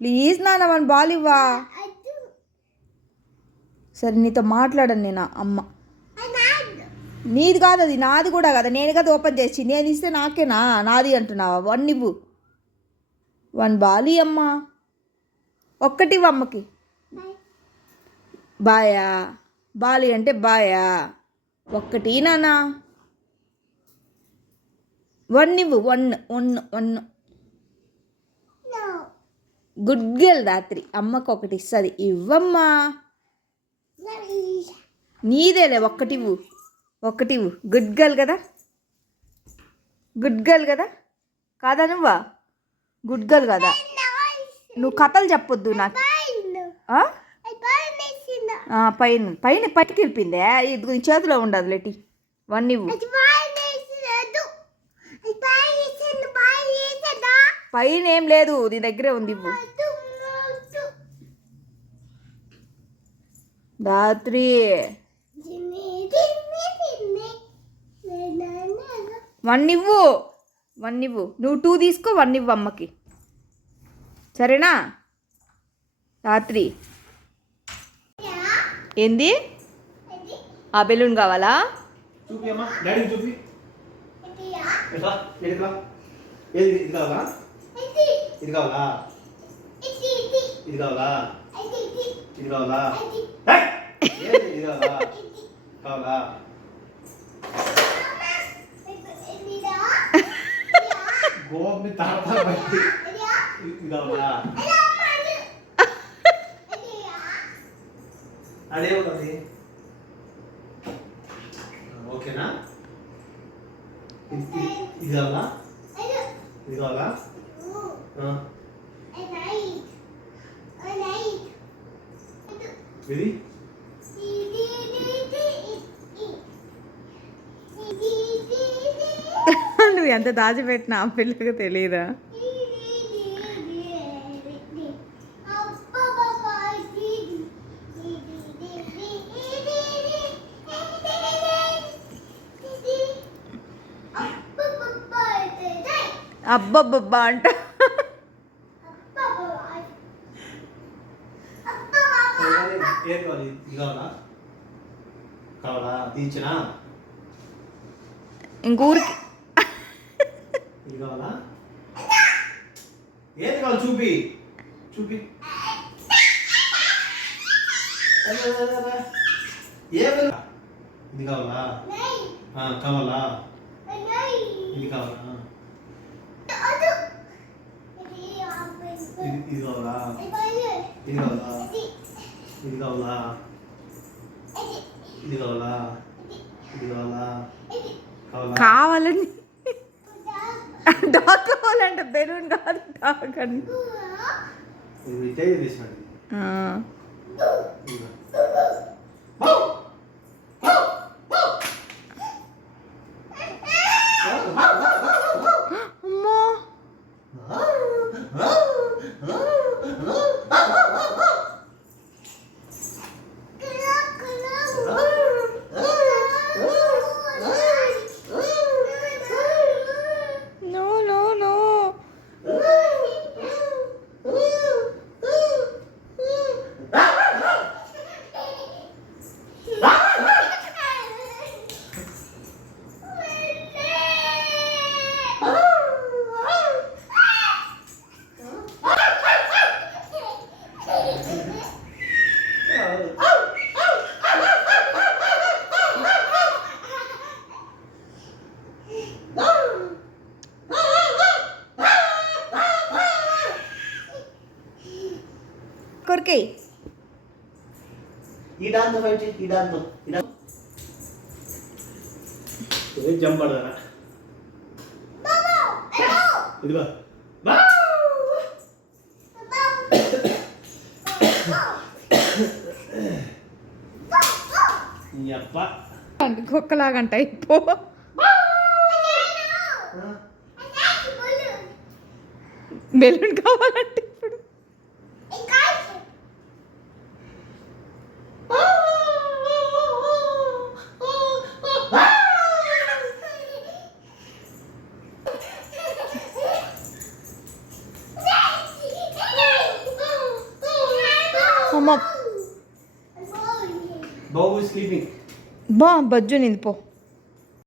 Please నాన్న మన ball ఇవ్వా. సరే నీతో మాట్లాడను నేను అమ్మ. నీది కాదు అది నాది కూడా కదా నేను కదా ఓపెన్ చేసి నేను ఇస్తే నాకేనా? నాది అంటున్నావా? వన్ ఇవ్వు. వన్ బాలి అమ్మ ఒక్కటి ఇవ్వు అమ్మకి. బాయా. బాలి అంటే బాయా. ఒక్కటి నానా వన్ ఇవ్వు one one one. Good girl రాత్రి. అమ్మకు ఒకటి ఇస్తుంది. ఇవ్వమ్మా. నీదేలే ఒక్కటి ఇవ్వు ఒక్కటి ఇవ్వు గుడ్ గర్ల్ కదా? గుడ్ గర్ల్ కదా? కాదా నువ్వా? గుడ్ గర్ల్ కదా? నువ్వు కథలు చెప్పొద్దు నాకు. పైన. పైన పైకి ఇది చేతిలో ఉండదు లేటి వన్ ఇవ్వు. పైన ఏం లేదు నీ దగ్గరే ఉంది ఇవ్వు. రాత్రి వన్ ఇవ్వు వన్ ఇవ్వు. నువ్వు టూ తీసుకో వన్ ఇవ్వు అమ్మకి. సరేనా? రాత్రి ఏంది? ఆ బెలూన్ కావాలా? చూపి అమ్మా. డాడీ చూపి. ఎట్లా ఎట్లా ఏది ఇది కావాలా? ఇది కావాలా? ఇది కావాలా? ఇది కావాలా? ఇది కావాలా? కావాలా? గోపి తాత బట్టి ఇది కావాలా? అదే ఉన్నది ఓకేనా? ఇది- కావాలా? ఇది కావాలా? ఇది నువ్వు ఎంత దాచిపెట్టినా ఆ పిల్లకి తెలియదా అబ్బబ్బబ్బా అంట. ఏది కావాలి ఇది కావాలా? కావాలా తీర్చినా? ఇంకూరికి ఇది కావాలా ఏది కావాలి చూపి? చూపి. ఏమి ఇది కావాలా? కావాలా? ఇది కావాలా? ఇది ఇది కావాలా? ఇది కావాలా? ఇది కావాలా ఇది కావాలా? ఇది కావాలా కావాలా కావాలని. డాగ్ కావాలంట బెలూన్ కాదు డాగ్ అని. ఇది ఈ దాంతో ఫైట్ దాంతో ఏ జంప్ పడదనా? ఇదిగో. కుక్కలాగంట అయిపో. బెలూన్ కావాలంటే. ఇప్పుడు బాబు స్లీపింగ్ బా బజ్జు నింది పో